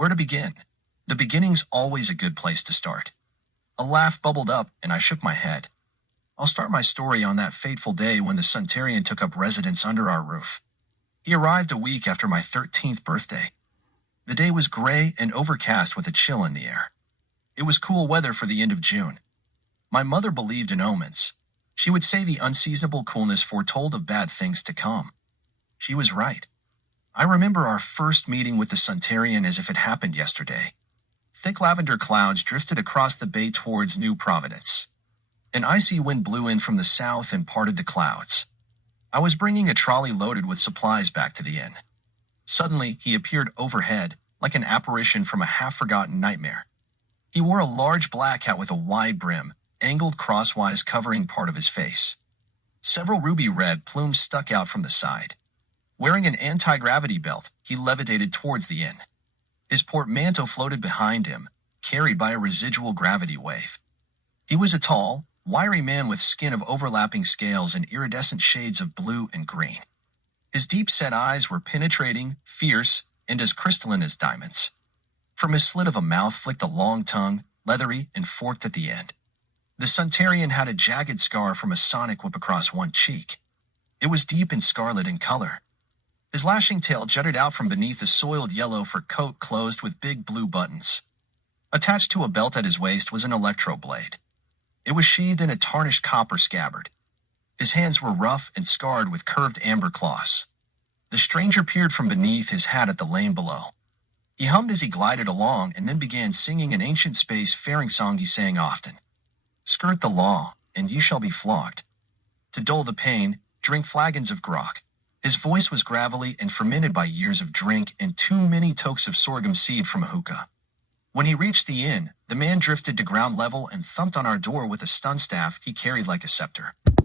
Where to begin? The beginning's always a good place to start. A laugh bubbled up, and I shook my head. I'll start my story on that fateful day when the Suntarian took up residence under our roof. He arrived a week after my 13th birthday. The day was gray and overcast with a chill in the air. It was cool weather for the end of June. My mother believed in omens. She would say the unseasonable coolness foretold of bad things to come. She was right. I remember our first meeting with the Suntarian as if it happened yesterday. Thick lavender clouds drifted across the bay towards New Providence. An icy wind blew in from the south and parted the clouds. I was bringing a trolley loaded with supplies back to the inn. Suddenly, he appeared overhead, like an apparition from a half-forgotten nightmare. He wore a large black hat with a wide brim, angled crosswise covering part of his face. Several ruby-red plumes stuck out from the side. Wearing an anti-gravity belt, he levitated towards the inn. His portmanteau floated behind him, carried by a residual gravity wave. He was a tall, wiry man with skin of overlapping scales and iridescent shades of blue and green. His deep-set eyes were penetrating, fierce, and as crystalline as diamonds. From his slit of a mouth flicked a long tongue, leathery and forked at the end. The Suntarian had a jagged scar from a sonic whip across one cheek. It was deep and scarlet in color. His lashing tail jutted out from beneath a soiled yellow fur coat closed with big blue buttons. Attached to a belt at his waist was an electro blade. It was sheathed in a tarnished copper scabbard. His hands were rough and scarred with curved amber claws. The stranger peered from beneath his hat at the lane below. He hummed as he glided along and then began singing an ancient space-faring song he sang often. Skirt the law, and you shall be flogged. To dull the pain, drink flagons of grog. His voice was gravelly and fermented by years of drink and too many tokes of sorghum seed from a hookah. When he reached the inn, the man drifted to ground level and thumped on our door with a stun staff he carried like a scepter.